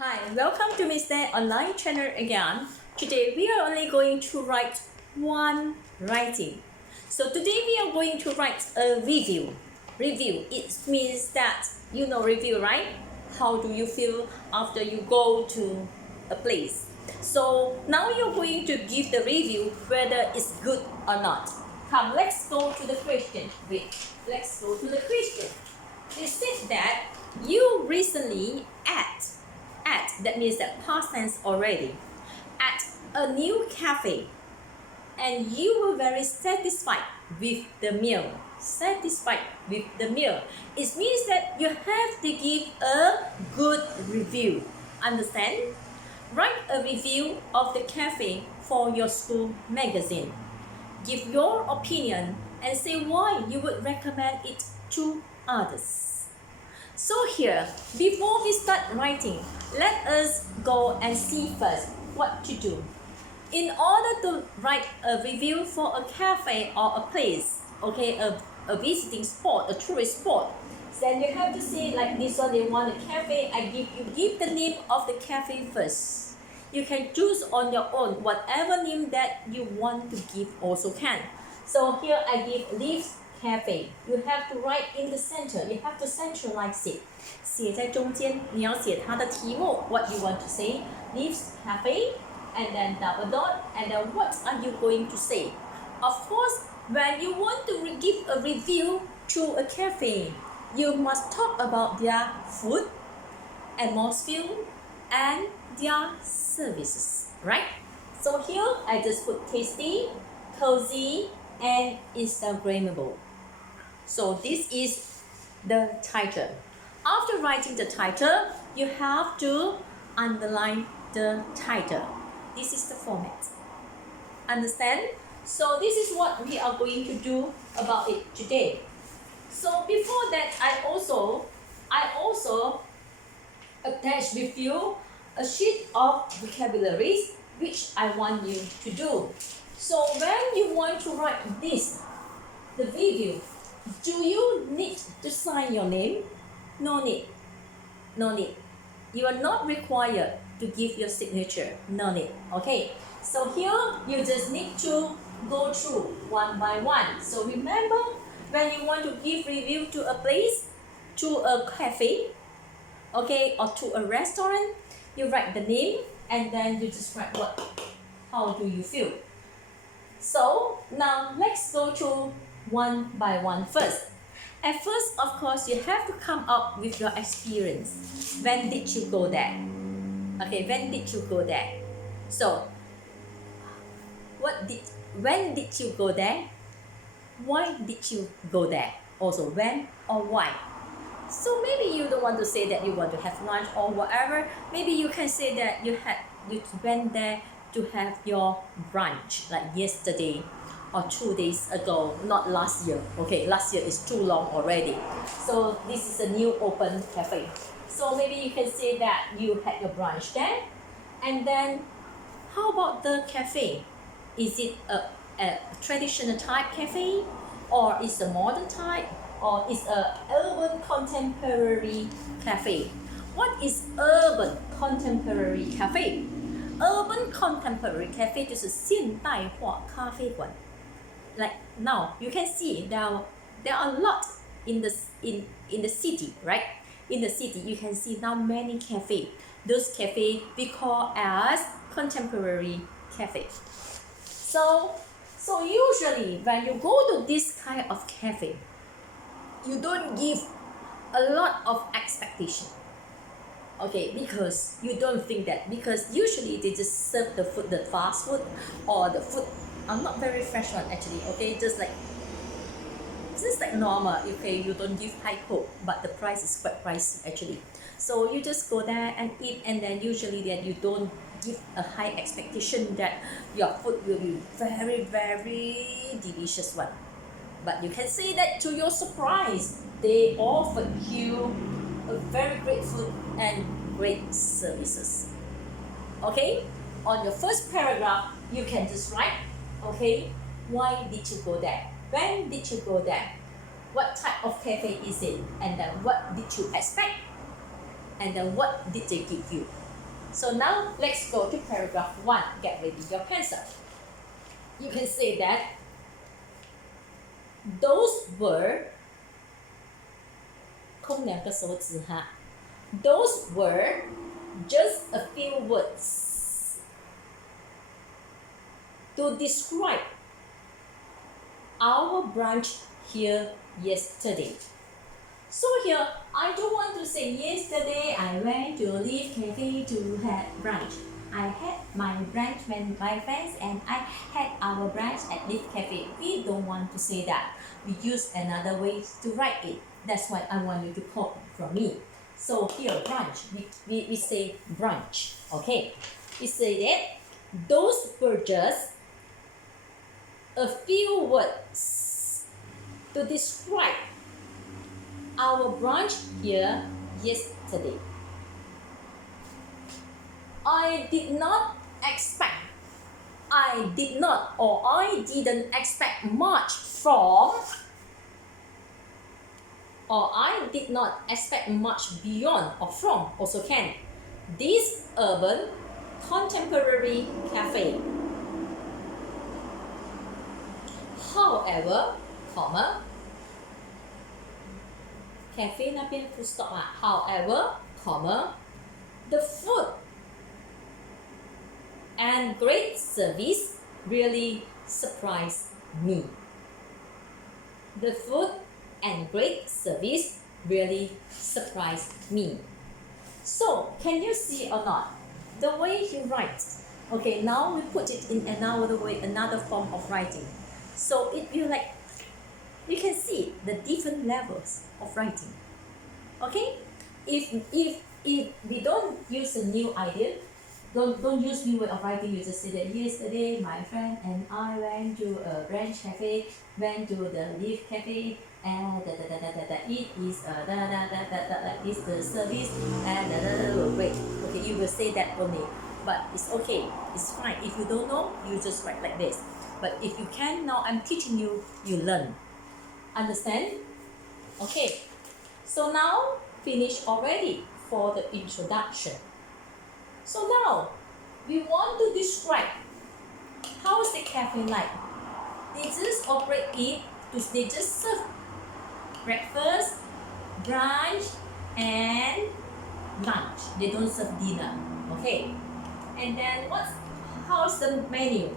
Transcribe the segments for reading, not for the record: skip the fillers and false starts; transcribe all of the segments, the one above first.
Hi, welcome to Mr. Online channel again. Today we are only going to write one writing. So today we are going to write a review. Review, it means that you know review, right? How do you feel after you go to a place? So now you're going to give the review whether it's good or not. Come, let's go to the question. Wait, let's go to the question. They said that you recently at that means that past tense already at a new cafe and you were very satisfied with the meal. Satisfied with the meal, it means that you have to give a good review. Understand? Write a review of the cafe for your school magazine. Give your opinion and say why you would recommend it to others. So here, before we start writing, let us go and see first what to do. In order to write a review for a cafe or a place, okay, a visiting spot, a tourist spot, then you have to say like this one, they want a cafe, give the name of the cafe first. You can choose on your own whatever name that you want to give also can. So here I give Leaves Cafe. You have to write in the center. You have to centralize it. 写在中间，你要写它的题目 what you want to say. Leaves Cafe, and then double dot, and then what are you going to say? Of course, when you want to give a review to a cafe, you must talk about their food, atmosphere, and their services, right? So here I just put tasty, cozy, and Instagrammable. So this is the title. After writing the title, you have to underline the title. This is the format. Understand? So this is what we are going to do about it today. So before that, I also attach with you a sheet of vocabularies which I want you to do. So when you want to write this, the video, do you need to sign your name? No need. No need. You are not required to give your signature. No need. Okay. So here you just need to go through one by one. So remember, when you want to give review to a place, to a cafe, okay, or to a restaurant, you write the name and then you just write how do you feel. So now let's go through one by one first. At first, of course, you have to come up with your experience. When did you go there? Okay, when did you go there? So, when did you go there? Why did you go there? Also, when or why? So maybe you don't want to say that you want to have lunch or whatever. Maybe you can say that you went there to have your brunch like yesterday or 2 days ago, not last year. Okay, last year is too long already. So this is a new open cafe. So maybe you can say that you had your brunch there. And then how about the cafe? Is it a traditional type cafe, or is a modern type, or is a urban contemporary cafe? What is urban contemporary cafe? Urban contemporary cafe 就是现代化咖啡馆。Like now, you can see there are a lot in the city, right? In the city, you can see now many cafes. Those cafes we call as contemporary cafes. So usually when you go to this kind of cafe, you don't give a lot of expectation. Okay, because you don't think that, because usually they just serve the food, the fast food, or the food are not very fresh one actually. Okay, just like normal. Okay, you don't give high cook, but the price is quite pricey actually. So you just go there and eat, and then usually that you don't give a high expectation that your food will be very, very delicious one. But you can say that to your surprise, they offered you a very great food and great services. Okay, on your first paragraph, you can just write, okay, why did you go there? When did you go there? What type of cafe is it? And then what did you expect? And then what did they give you? So now let's go to paragraph 1. Get ready your pencil. You can say that those were 空2个手指哈 Those were just a few words to describe our brunch here yesterday. So here, I don't want to say yesterday I went to Leaf Cafe to have brunch. I had my brunch with my friends and I had our brunch at Leaf Cafe. We don't want to say that. We use another way to write it. That's what I want you to quote from me. So here, brunch, we say brunch, okay? We say that those were just a few words to describe our brunch here yesterday. I didn't expect much from, or I did not expect much beyond or from, also can, this urban contemporary cafe. However, comma, cafe 那边 full stop 啊 however, comma, the food and great service really surprised me. The food and great service really surprised me. So, can you see or not? The way he writes. Okay, now we put it in another way, another form of writing. So it will like, you can see the different levels of writing. Okay? If we don't use a new idea, don't use new way of writing, you just say that yesterday my friend and I went to a brunch cafe, went to the Leaf Cafe, and it is is the service and wait. Okay, you will say that only, but it's okay, it's fine. If you don't know, you just write like this. But if you can, now I'm teaching you, you learn. Understand? Okay. So now finish already for the introduction. So now we want to describe how is the cafe like. They just operate it, they just serve breakfast, brunch, and lunch. They don't serve dinner. Okay. And then how's the menu?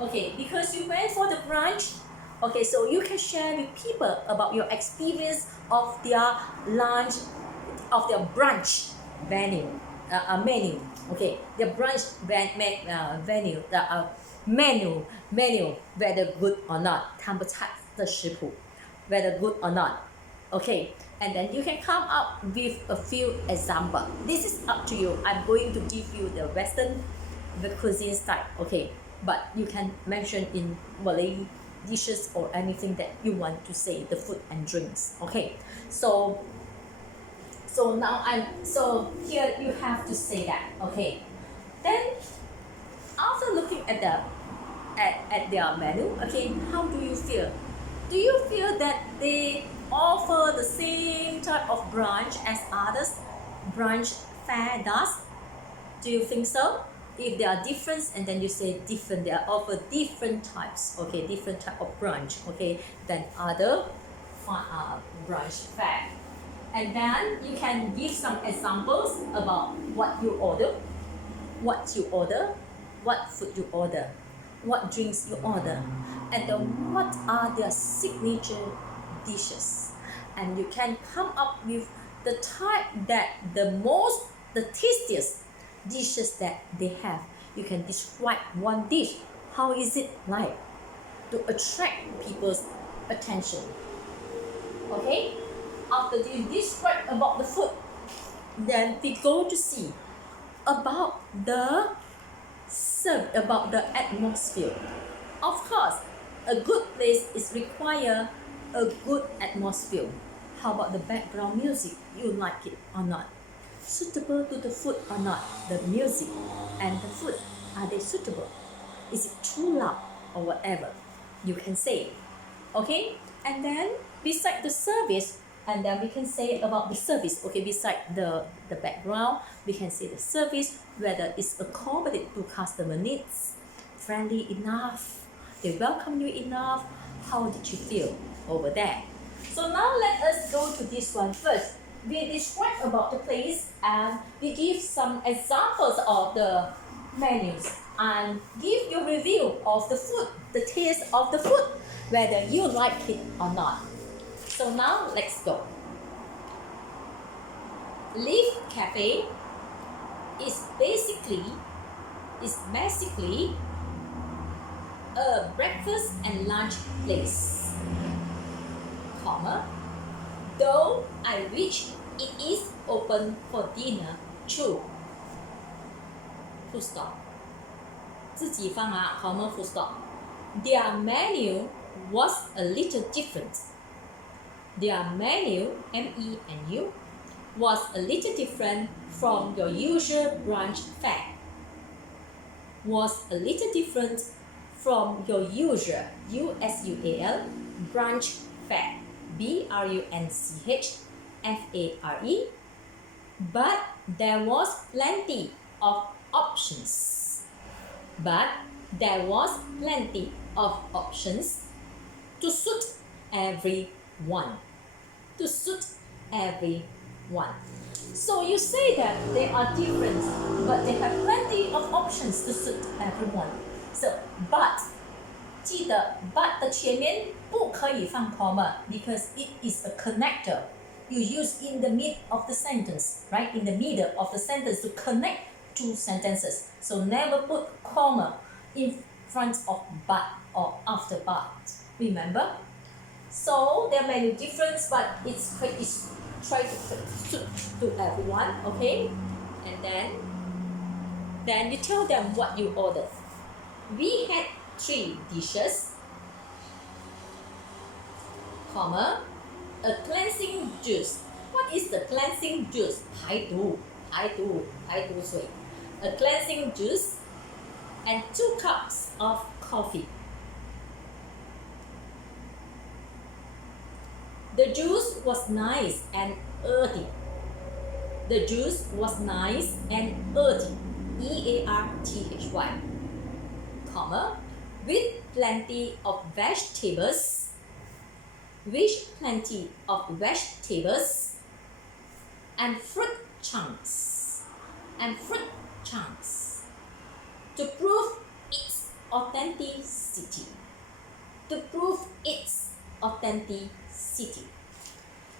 Okay, because you went for the brunch, okay, so you can share with people about your experience of their lunch, of their brunch menu. Okay, the brunch menu, whether good or not, 他们菜的食谱 whether good or not. Okay, and then you can come up with a few examples. This is up to you. I'm going to give you the Western, the cuisine style. Okay, but you can mention in Malay dishes or anything that you want to say, the food and drinks. Okay, so now here you have to say that. Okay, then after looking at their menu, okay, how do you feel? Do you feel that they offer the same type of brunch as others brunch fare does? Do you think so? If there are difference, and then you say different, they offer different types, okay, different type of brunch, okay, than other brunch fare. And then you can give some examples about what you order, what food you order, what drinks you order, and then what are their signature dishes. And you can come up with the type that the tastiest dishes that they have. You can describe one dish. How is it like to attract people's attention? Okay? After you describe about the food, then we go to see about the atmosphere. Of course, a good place is require a good atmosphere. How about the background music? You like it or not? Suitable to the food or not? The music and the food, are they suitable? Is it too loud or whatever? You can say, okay? And then beside the service, And then we can say about the service. Okay, beside the background, we can say the service, whether it's accommodated to customer needs, friendly enough, they welcome you enough. How did you feel over there? So now let us go to this one first. We describe about the place and we give some examples of the menus and give your review of the food, the taste of the food, whether you like it or not. So now let's go. Leaf Cafe is basically a breakfast and lunch place, comma, though I wish it is open for dinner too. Full stop. 自己放啊 comma full stop. Their menu was a little different. Their menu, M-E-N-U, was a little different from your usual brunch fare. Was a little different from your usual, U-S-U-A-L, brunch fare, B-R-U-N-C-H-F-A-R-E, but there was plenty of options. But there was plenty of options to suit everyone. To suit everyone. So you say that they are different, but they have plenty of options to suit everyone. So, but 记得 but 的前面不可以放 comma because it is a connector. You use in the mid of the sentence, right? In the middle of the sentence to connect two sentences. So never put comma in front of but or after but. Remember? So there are many difference, but it's try to suit to everyone, okay? And then you tell them what you ordered. We had 3 dishes, comma, a cleansing juice. What is the cleansing juice? 排毒水. A cleansing juice and 2 cups of coffee. The juice was nice and earthy. The juice was nice and earthy. E-A-R-T-H-Y. Comma, with plenty of vegetables. With plenty of vegetables and fruit chunks. And fruit chunks. To prove its authenticity. To prove its authenticity.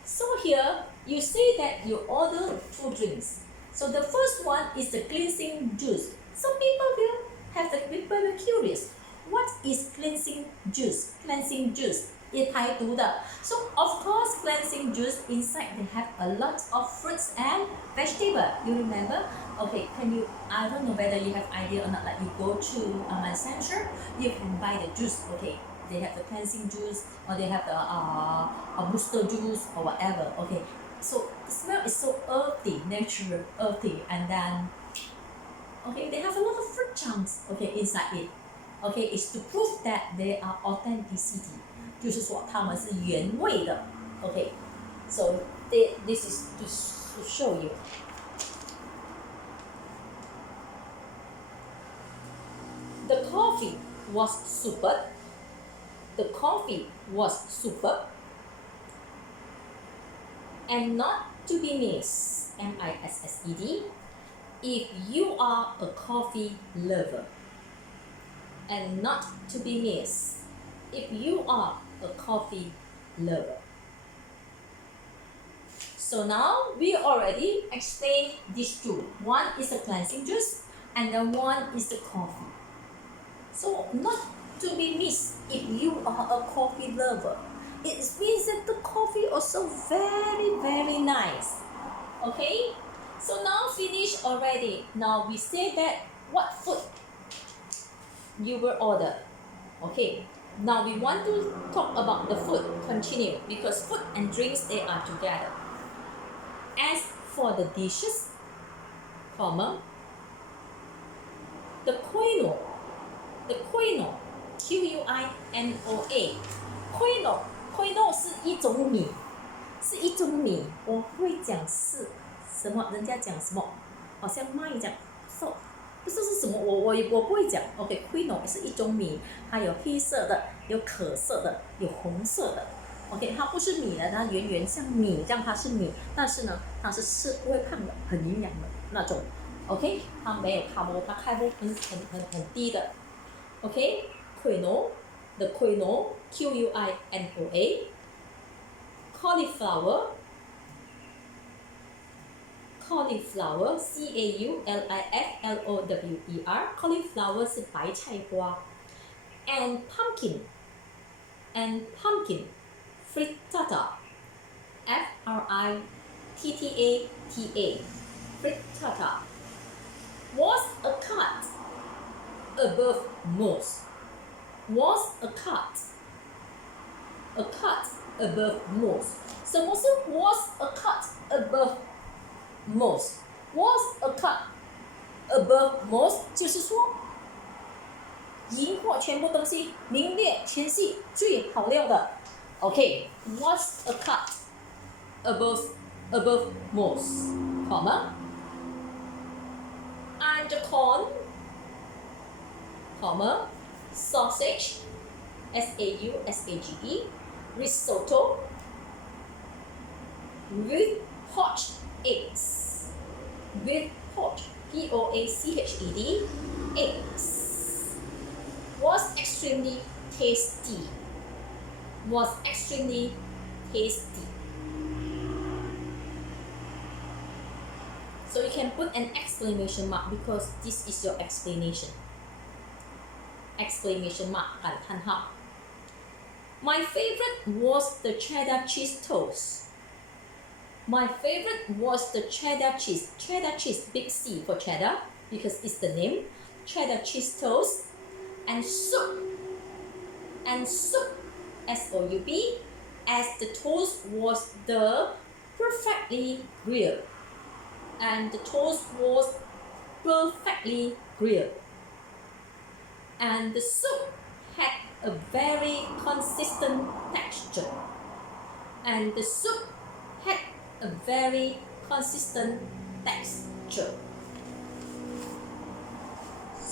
So here you say that you order 2 drinks. So the first one is the cleansing juice. Some people will be curious. What is cleansing juice? Cleansing juice. 排毒的. So of course cleansing juice inside they have a lot of fruits and vegetable. You remember? Okay, I don't know whether you have idea or not, like you go to my center, you can buy the juice, okay. They have the cleansing juice or they have the booster juice or whatever, okay. So the smell is so earthy, natural, earthy, and then okay, they have a lot of fruit chunks, okay, inside it. Okay, it's to prove that they are authenticity. 就是说它们是原味的 okay, so this is to show you. The coffee was superb. The coffee was superb and not to be missed, M-I-S-S-E-D, if you are a coffee lover. And not to be missed, if you are a coffee lover. So now we already explained these 2. One is the cleansing juice and then one is the coffee. So not to be missed if you are a coffee lover. It means that the coffee also very, very nice. Okay? So now finished already. Now we say that what food you will order. Okay. Now we want to talk about the food. Continue because food and drinks they are together. As for the dishes, comma, the quinoa, Q-U-I-N-O-A, quinoa 是一种米是一种米，我会讲是什么，人家讲什么，好像麦这样，不知道是什么，我不会讲。OK， quinoa 是一种米，它有黑色的，有可色的，有红色的。OK， 它不是米的，它圆圆像米这样，它是米，但是呢，它是吃不会胖的，很营养的那种。OK， 它没有卡波，它卡波很低的。OK，quinoa，the quinoa Quinoa cauliflower cauliflower cauliflower cauliflower 是白菜花 and pumpkin frittata frittata frittata was a cut above most was a cut above most 什么是 was a cut above most was a cut above most 就是说赢过全部东西，名列前茅最好料的。OK， what's a cut above most, comma, and the corn, comma, sausage, sausage, risotto, with poached eggs, with poached, poached, eggs. Was extremely tasty. Was extremely tasty. So you can put an exclamation mark because this is your explanation. Exclamation mark 感叹号 My favorite was the cheddar cheese toast. My favorite was the cheddar cheese. Cheddar cheese, big C for cheddar because it's the name. Cheddar cheese toast. And soup, S-O-U-P, as the toast was the perfectly grilled, and the toast was perfectly grilled, and the soup had a very consistent texture, and the soup had a very consistent texture.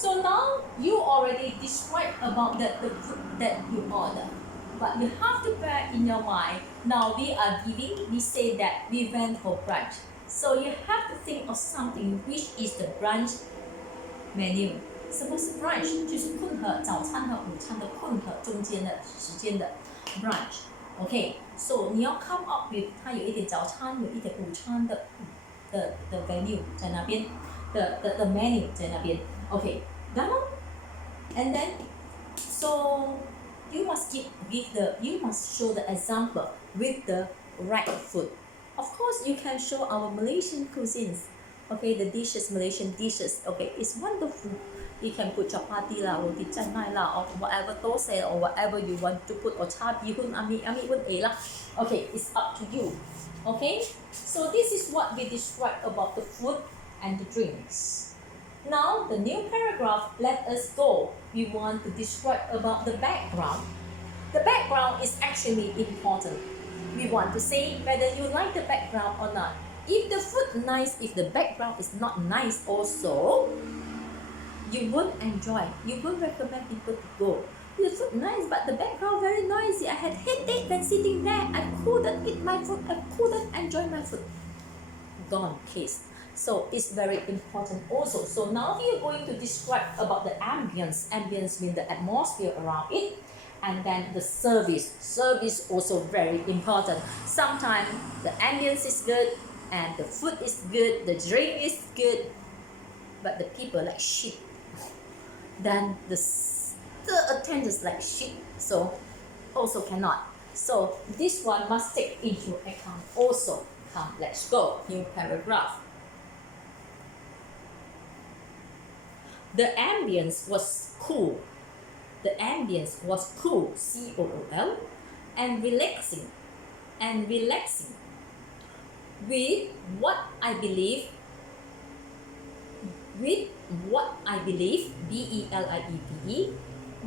So now you already described about the food that you order, but you have to bear in your mind. Now we say that we went for brunch. So you have to think of something which is the brunch menu. 什么是 brunch？ 就是混合早餐和午餐的混合中间的时间的 brunch。OK，so 你要 come up with 它有一点早餐，有一点午餐的menu 在那边的 menu 在那边。Okay, now and then so you must you must show the example with the right food. Of course, you can show our Malaysian cuisines. Okay, the dishes, Malaysian dishes. Okay, it's wonderful. You can put chapati lah, roti canai lah, or whatever thosai or whatever you want to put, or cha bihun, ami pun lah. Okay, it's up to you. Okay, so this is what we described about the food and the drinks. Now, the new paragraph, let us go. We want to describe about the background. The background is actually important. We want to say whether you like the background or not. If the food nice, if the background is not nice also, you won't enjoy. You won't recommend people to go. The food nice, but the background very noisy. I had headache when sitting there. I couldn't eat my food. I couldn't enjoy my food. Gone case. So it's very important also. So now we are going to describe about the ambience. Ambience means the atmosphere around it. And then the service. Service also very important. Sometimes the ambience is good and the food is good, the drink is good, but the people like shit. Then the attendants like shit. So also cannot. So this one must take into account also. Come, let's go. New paragraph. The ambience was cool. The ambience was cool, C-O-O-L, and relaxing. With what I believe, B-E-L-I-E-V-E,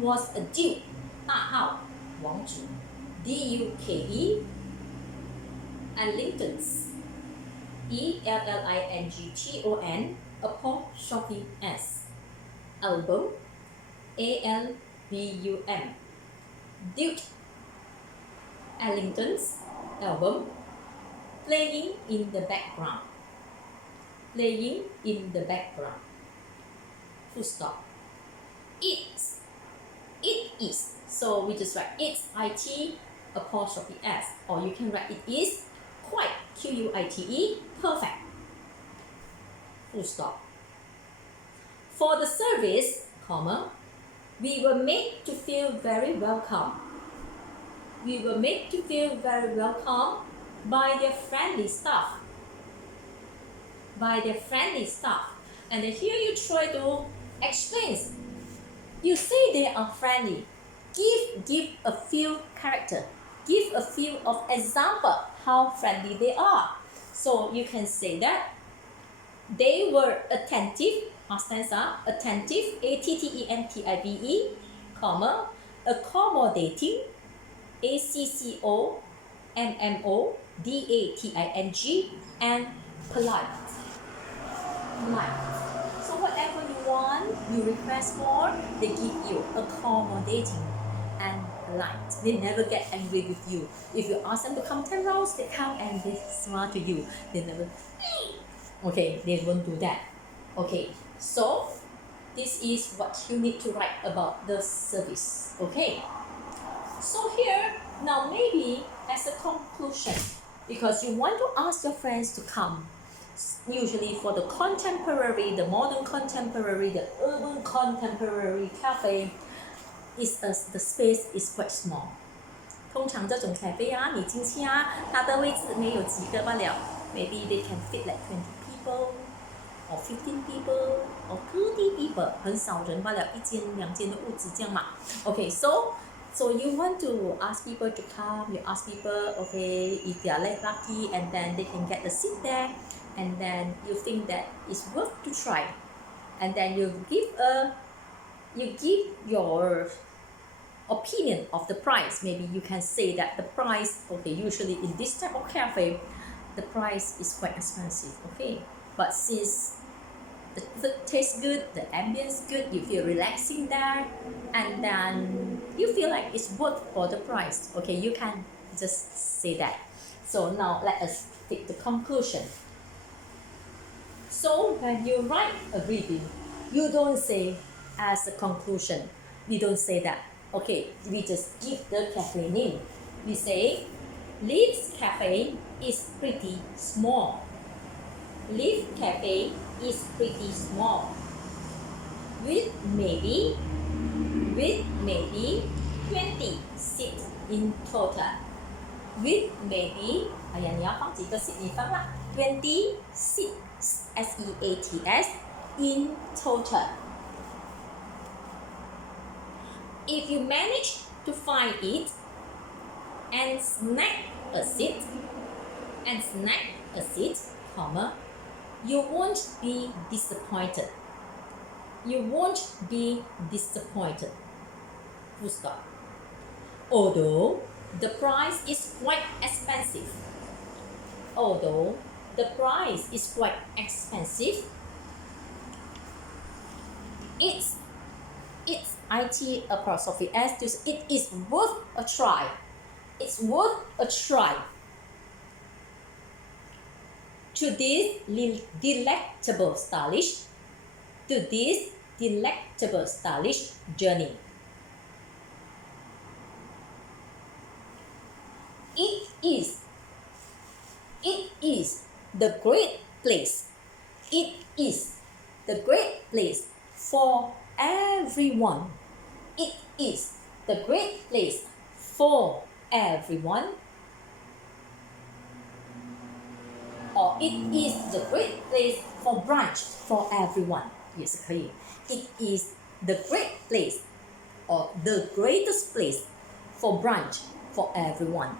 was a duke, 大号，王子，D-U-K-E, Ellingtons, Ellington apostrophe S, album, Album, Duke Ellington's album, playing in the background, playing in the background, full stop. It is, so we just write it's it apostrophe S, or you can write it is quite, Quite, perfect, full stop. For the service, comma, we were made to feel very welcome. We were made to feel very welcome by their friendly staff. By their friendly staff. And then here you try to explain. You say they are friendly. Give a few character. Give a few of example how friendly they are. So you can say that they were attentive, past tense, attentive, attentive, comma, accommodating, accommodating, and polite. Polite. So whatever you want, you request for, they give you accommodating and polite. They never get angry with you. If you ask them to come 10 rounds, they come and they smile to you. They never, okay, they won't do that. Okay, so this is what you need to write about the service. Okay, so here, now maybe as a conclusion, because you want to ask your friends to come, usually for the contemporary, the modern contemporary, the urban contemporary cafe, the space is quite small. 通常这种 cafe 你进去它的位置没有几个罢了 maybe they can fit like 20 people or 15 people or 30 people 很少人罢了一间两间的屋子这样嘛 okay so you want to ask people to come, you ask people, okay, if they are like lucky and then they can get a seat there and then you think that it's worth to try and then you give your opinion of the price. Maybe you can say that the price, okay, usually in this type of cafe, the price is quite expensive, okay, but since the food tastes good, the ambience good, you feel relaxing there, and then you feel like it's worth for the price. Okay, you can just say that. So now let us take the conclusion. So when you write a review, you don't say as a conclusion. We don't say that. Okay, we just give the cafe name. We say, Leaf's Cafe is pretty small. Leaf Cafe is pretty small. With maybe 20 seats in total. With maybe 你要放几个 seat 你放啦 20 seats seats in total. If you manage to find it and snag a seat, comma, you won't be disappointed. You won't be disappointed. Full stop. Although the price is quite expensive. Although the price is quite expensive, it's it apostrophe S. It is worth a try. It's worth a try. To this delectable stylish journey. It is the great place. It is the great place for everyone. It is the great place for everyone. Or it is the great place for brunch for everyone. 也是可以 It is the great place or the greatest place for brunch for everyone.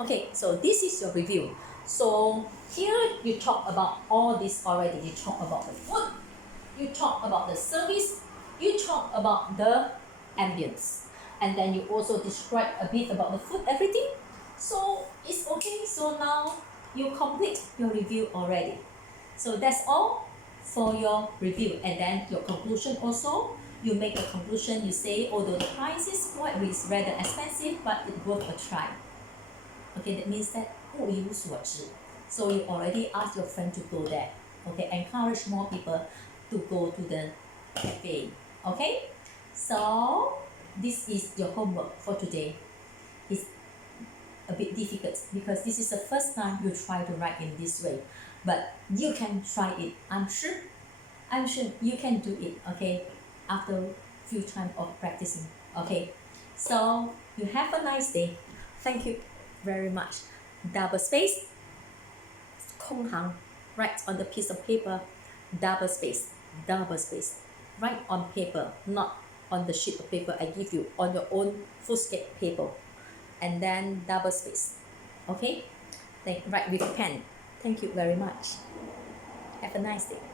Okay, so this is your review. So here you talk about all this already. You talk about the food, you talk about the service, you talk about the ambience, and then you also describe a bit about the food, everything. So it's okay. So now you complete your review already. So that's all for your review, and then your conclusion also. You make a conclusion. You say, although the price is quite is rather expensive, but it worth a try. Okay, that means that 物有所值. So you already asked your friend to go there. Okay, encourage more people to go to the cafe. Okay, so this is your homework for today. It's a bit difficult because this is the first time you try to write in this way, but you can try it. I'm sure you can do it. Okay, after few times of practicing. Okay, so you have a nice day. Thank you very much. Double space, 空行, write on the piece of paper, double space, write on paper, not on the sheet of paper I give you, on your own foolscap paper, and then double space. Okay, then write with pen. Thank you very much. Have a nice day.